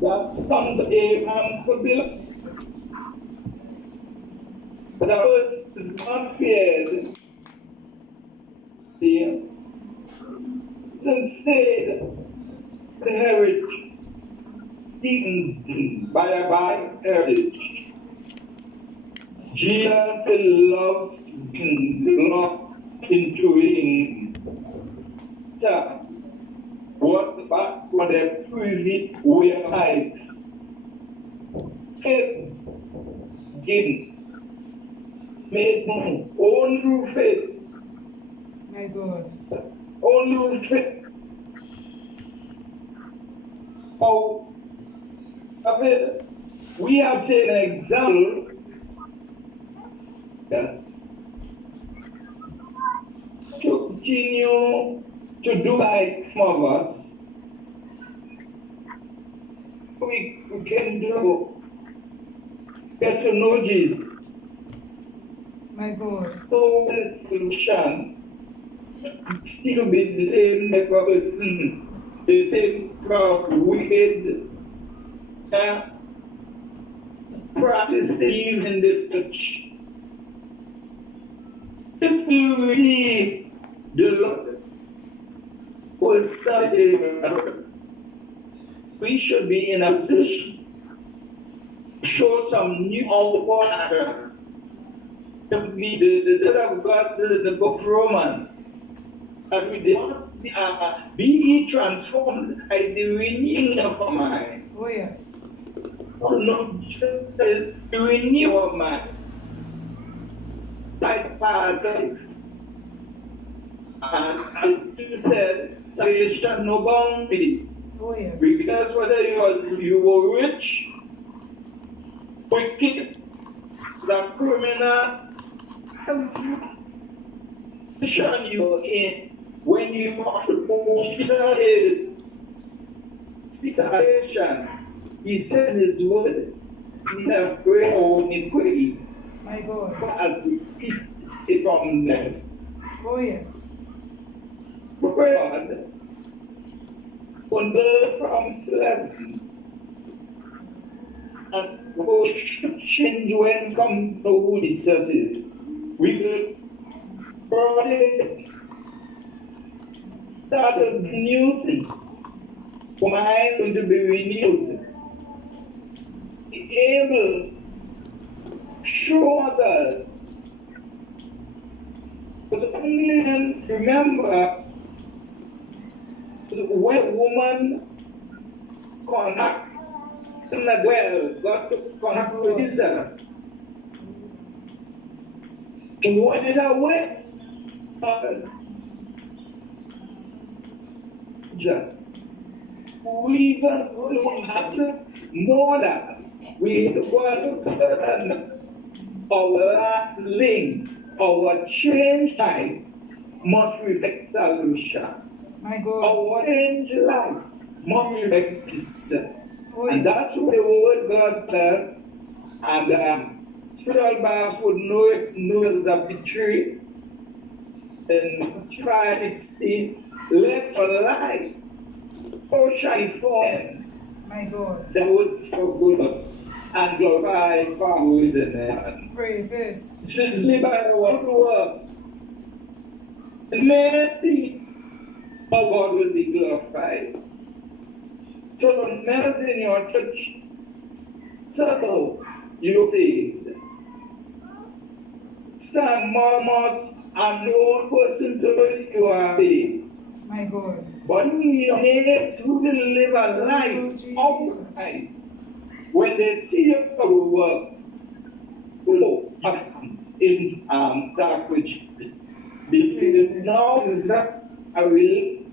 that sons of Abraham could be lost. But the first is God feared him. Instead, the heritage, eaten by a bad heritage. Jesus loves being lost into him. So, what back for the previous way of life? Faith, gain, made known, only through faith. My God. Only through faith. Oh, we have taken an example. Yes. To continue to do like some of us, we can do, get to know Jesus. My God. So the solution still be the same type of person, the same type of wicked, practice in the church. If you receive the Lord who is saved, we should be in a position to show some new outward actions. The word of God says in the book of Romans that we must be ye transformed by the renewing of our minds. Oh, yes. Oh, no, Jesus says the renew our minds. Like past life. And as you said, salvation no boundary. Oh, yes. Because whether you were rich, wicked, the criminal, every position you are in, when you are salvation, he said his word, he said, pray or iniquity, My God. as we peace is from next. Oh, yes. Pray God, on the promised lesson, and we should change when come to who Jesus is. We will probably start a new thing. For my going to be renewed. Be able to show others. Because only remember when a woman connect well, got to connect with Jesus. And what is our way? Just. We even have more than we want to our last link, our change time must reflect salvation. My God. Our change life must reflect Jesus. Oh, And yes. that's what the word God does. And spiritual bars would know it knows a victory. And try 16, let your life so shine forth. My God. The wood so good and glorify Father within heaven. Praises. Simply by the word of words. The mercy of God will be glorified. So the members in your church circle, you saved. Some murmurs, I'm the old person to it, you are saved. My God. But you need to live a life Oh, outside. When they see your work, will in that which is because now is that I will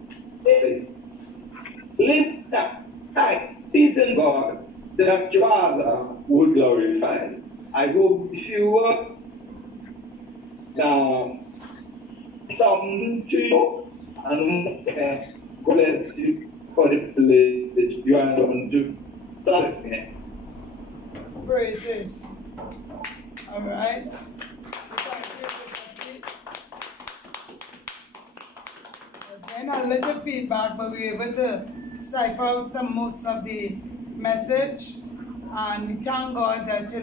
lift up sight, pleasing God, that your Father would glorify. I hope a few words some to you and bless you for the place you are going to start again. Praises. All right. Again, a little feedback, but we were able to cipher out most of the message, and we thank God that,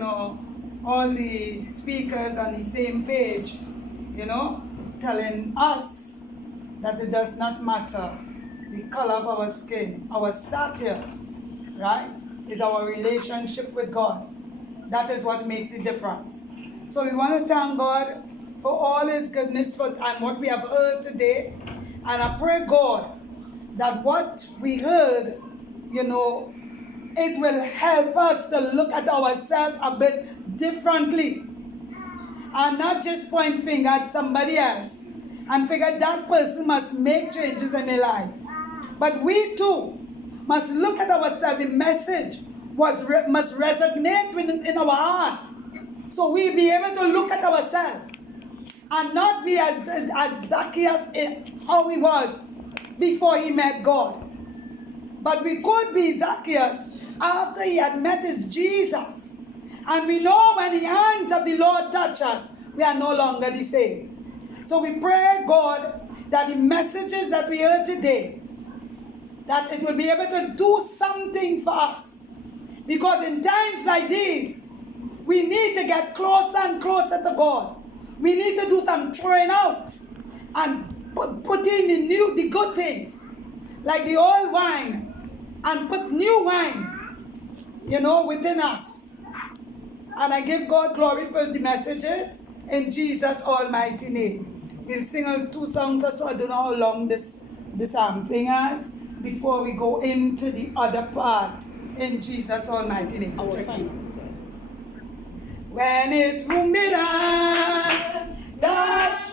all the speakers on the same page, telling us that it does not matter the color of our skin, our stature, right, is our relationship with God. That is what makes a difference. So we want to thank God for all His goodness and what we have heard today. And I pray, God, that what we heard, it will help us to look at ourselves a bit differently. And not just point finger at somebody else and figure that person must make changes in their life. But we too must look at ourselves. The message must resonate in our heart. So we be able to look at ourselves and not be as Zacchaeus, how he was before he met God. But we could be Zacchaeus after he had met his Jesus. And we know when the hands of the Lord touch us, we are no longer the same. So we pray, God, that the messages that we heard today, that it will be able to do something for us. Because in times like these, we need to get closer and closer to God. We need to do some throwing out and put in the good things, like the old wine, and put new wine, within us. And I give God glory for the messages in Jesus' almighty name. We'll sing 2 songs or so. I don't know how long this thing is before we go into the other part in Jesus' almighty name. When it's wounded and touched,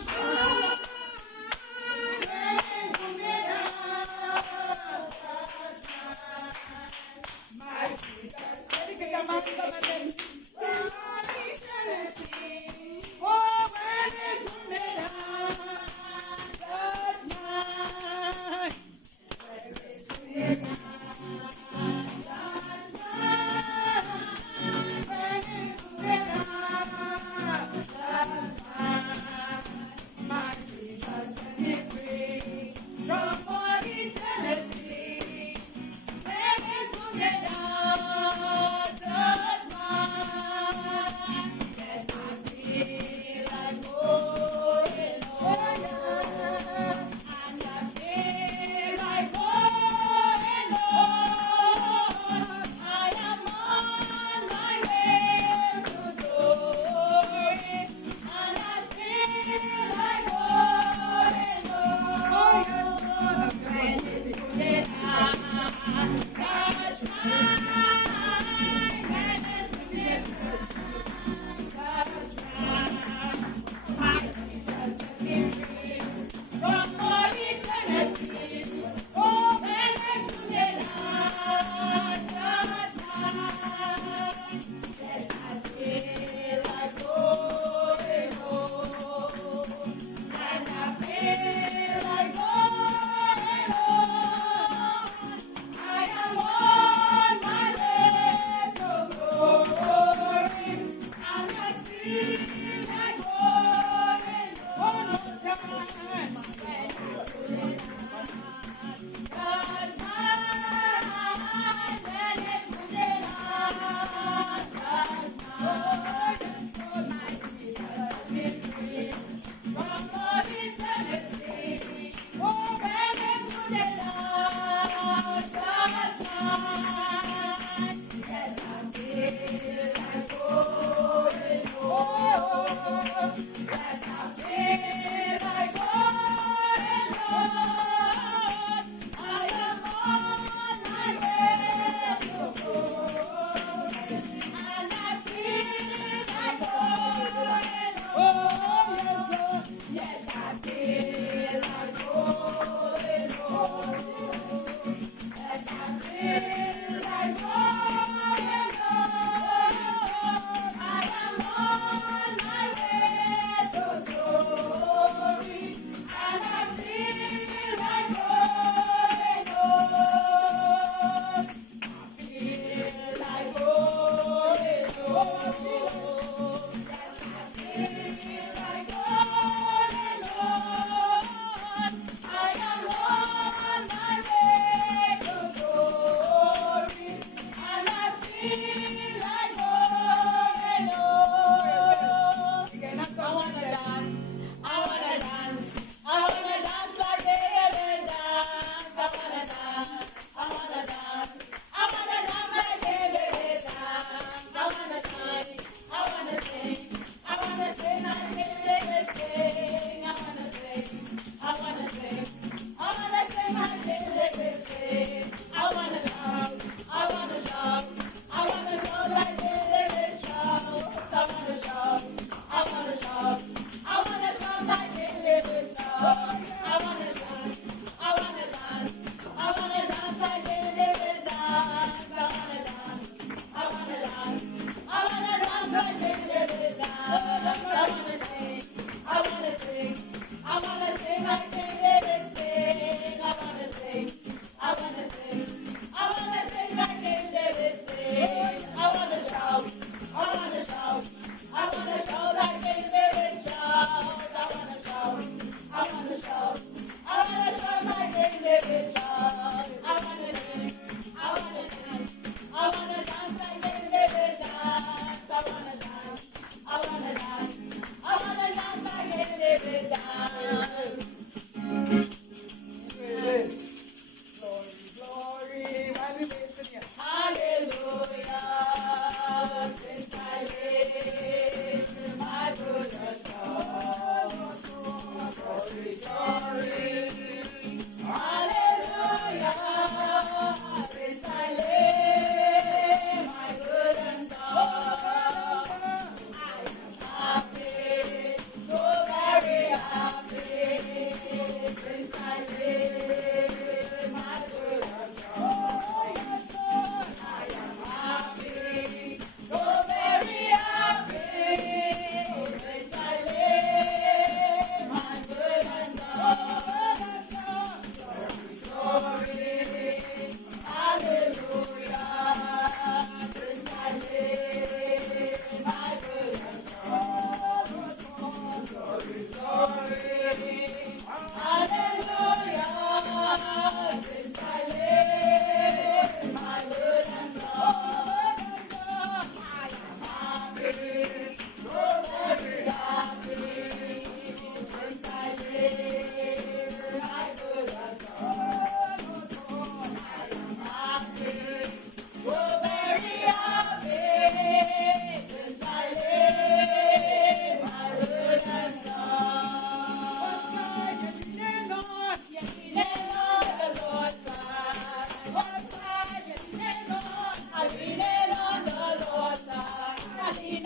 leaning on the Lord side. I lean,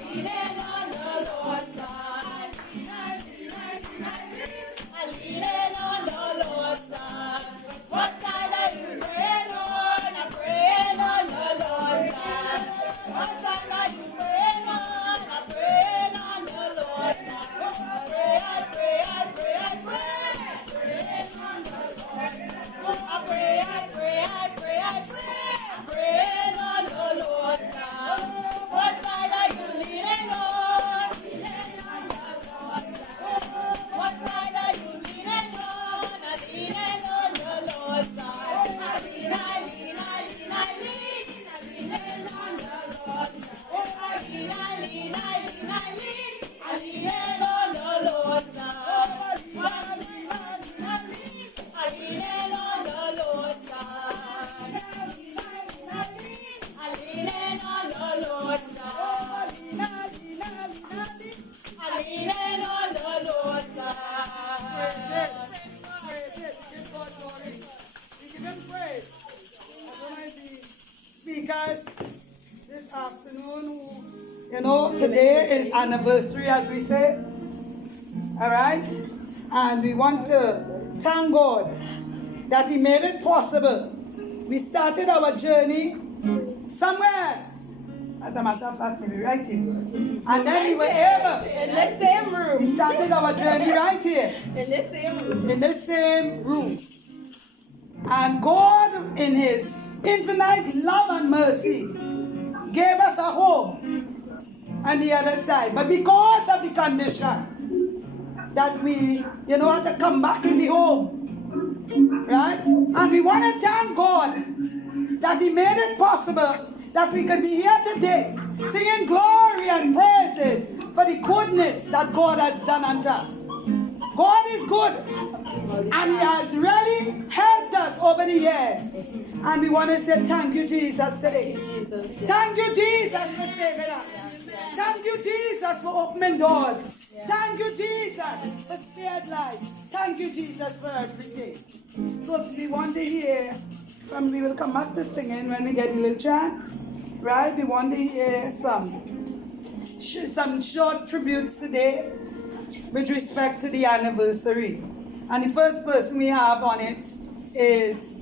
leaning on the Lord side. I leaning on the Lord side. What side are you praying on? I'm praying on the Lord side. What side are you praying on? I'm praying on the Lord side. I pray. Praying on the Lord side. I pray. Praying on the Lord side. What side are you leaning on? Leaning on the Lord side. What side are you leaning on? I'm leaning on the Lord side. I lean on the Lord side. I lean on the Lord side. I lean on the Lord side. I lean on the Lord side. I lean on the Lord side. Speakers this afternoon, today is anniversary, as we say. All right, and we want to thank God that He made it possible. We started our journey somewhere else. As a matter of fact, maybe right here. And then we were able. In the same room. We started our journey right here. In the same room. In the same room. And God, in His infinite love and mercy, gave us a home on the other side. But because of the condition that we, had to come back in the home, right? And we want to thank God that He made it possible that we could be here today singing glory and praises for the goodness that God has done unto us. God is good, and He has really helped us over the years. And we want to say thank you, Jesus, today. Thank you, Jesus, for saving us. Thank you, Jesus, for opening doors. Thank you, Jesus, for spared life. Thank you, Jesus, for everything. So we want to hear from, we will come back to singing when we get a little chance, right? We want to hear some short tributes today with respect to the anniversary. And the first person we have on it is